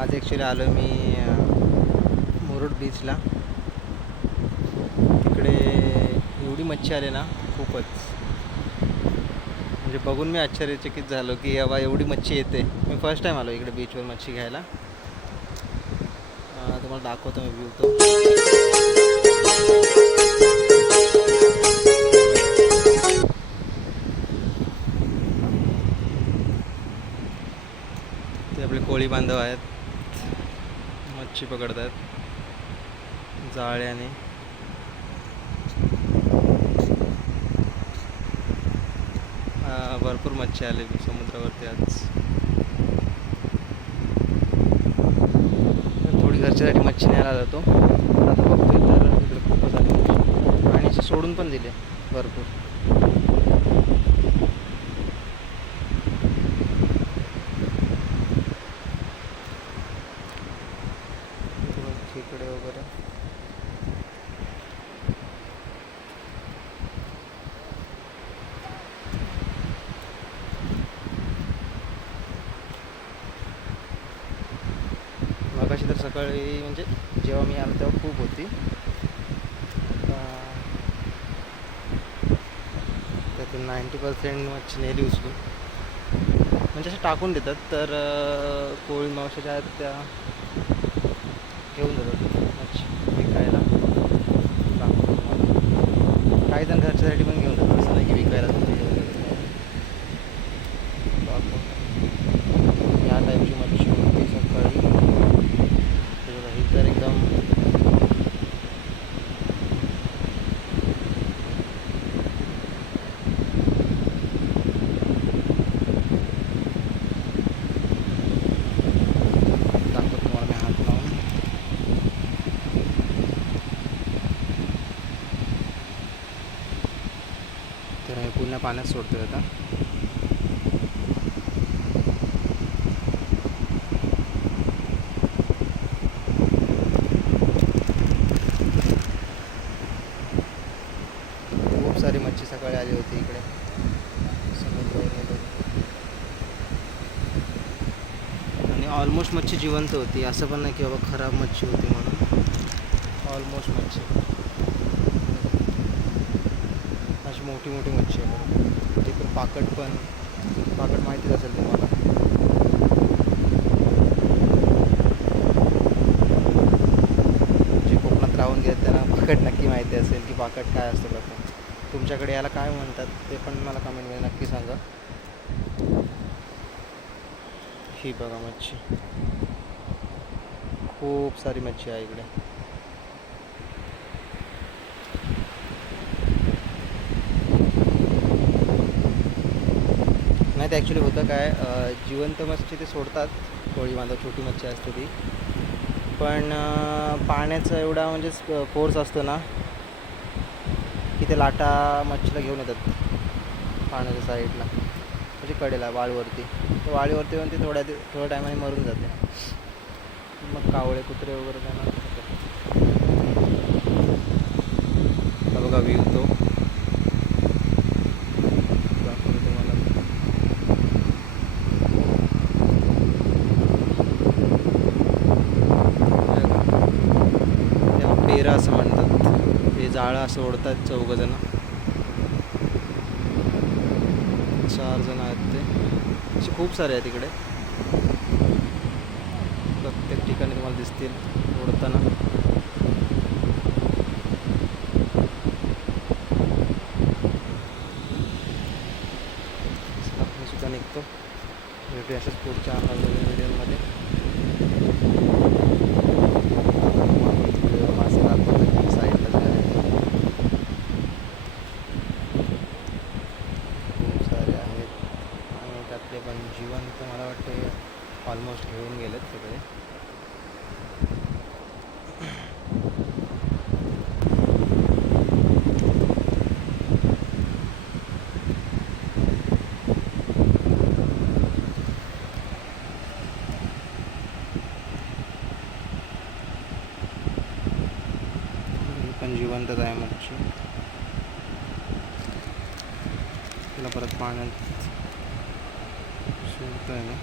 आज ॲक्च्युली आलो मी मुरुड बीचला. तिकडे एवढी मच्छी आली ना, खूपच. म्हणजे बघून मी आश्चर्यचकित झालो की बाबा एवढी मच्छी येते. मी फर्स्ट टाईम आलो इकडे बीचवर मच्छी घ्यायला. तुम्हाला दाखवतो मी व्ह्यू तो. ते आपले कोळी बांधव आहेत, मच्छी पकडतात जाळ्याने. भरपूर मच्छी आली समुद्रावरती आज. थोडी घरच्यासाठी मच्छी न्यायला जातो. आता बघतोय तर इकडे खूपच आली मच्छी आणि असे सोडून पण दिले भरपूर. खेकडे वगैरे. मगाशी तर सकाळी म्हणजे जेव्हा मी आलो तेव्हा खूप होती. त्यातून 90% मच्छी नेली उचलून. म्हणजे असे टाकून देतात. तर कोळी मावशाच्या आहेत त्या घेऊन जातात मच्छी विकायला. दाखवतो तुम्हाला. काही जण घरच्यासाठी पण घेऊन जातात, असं नाही की विकायला या टाईपची मच्छी होती सकाळी. ही तर एकदम दाखवतो तुम्हाला मी हात लावून. तर हे पुन्हा पाण्यात सोडतोय आता. खूप सारी मच्छी सकाळी आली होती इकडे समुद्रावर. आणि ऑलमोस्ट मच्छी जिवंत होती, असं पण नाही की बाबा खराब मच्छी होती म्हणून. ऑलमोस्ट मच्छी अशी मोठी मोठी मच्छी आहे. ते पण पाकट माहितीच असेल तुम्हाला. जे कोकणात राहून गेले त्यांना पाकट नक्की माहिती असेल की पाकट काय असतं. बघा तुमच्याकडे याला काय म्हणतात ते पण मला कमेंटमध्ये नक्की सांगा. ही बघा मच्छी, खूप सारी मच्छी आहे इकडे. नाही ते ॲक्च्युली होतं काय, जिवंत मच्छी ते सोडतात कोळी बांधव. छोटी मच्छी असते ती पण पाण्याचा एवढा म्हणजे फोर्स असतो ना की ते लाटा मच्छीला घेऊन येतात पाण्याच्या साईडला, म्हणजे कडेला वाळूवरती. तर वाळीवरती येऊन ती थोड्या टायमाने मरून जाते. मग कावळे कुत्रे वगैरे त्यांना बघा व्ह्यू तो. दाखवतो तुम्हाला. त्याला पेरा असं म्हणतात. हे जाळं असं ओढतात 4 जण. 4 जण आहेत ते. असे खूप सारे आहेत इकडे. प्रत्येक ठिकाणी तुम्हाला दिसतील ओढताना. मी सुद्धा निघतो. भेटूया अशाच पुढच्या व्हिडिओमध्ये. मासे दाखवतो साईडला झाले खूप सारे आहेत. आणि त्यातले पण जिवंत मला वाटते ऑलमोस्ट घेऊन गेलेत सगळे. पण जिवंतच आहे मच्छी. तिला परत पाण्यात सोडतोय ना.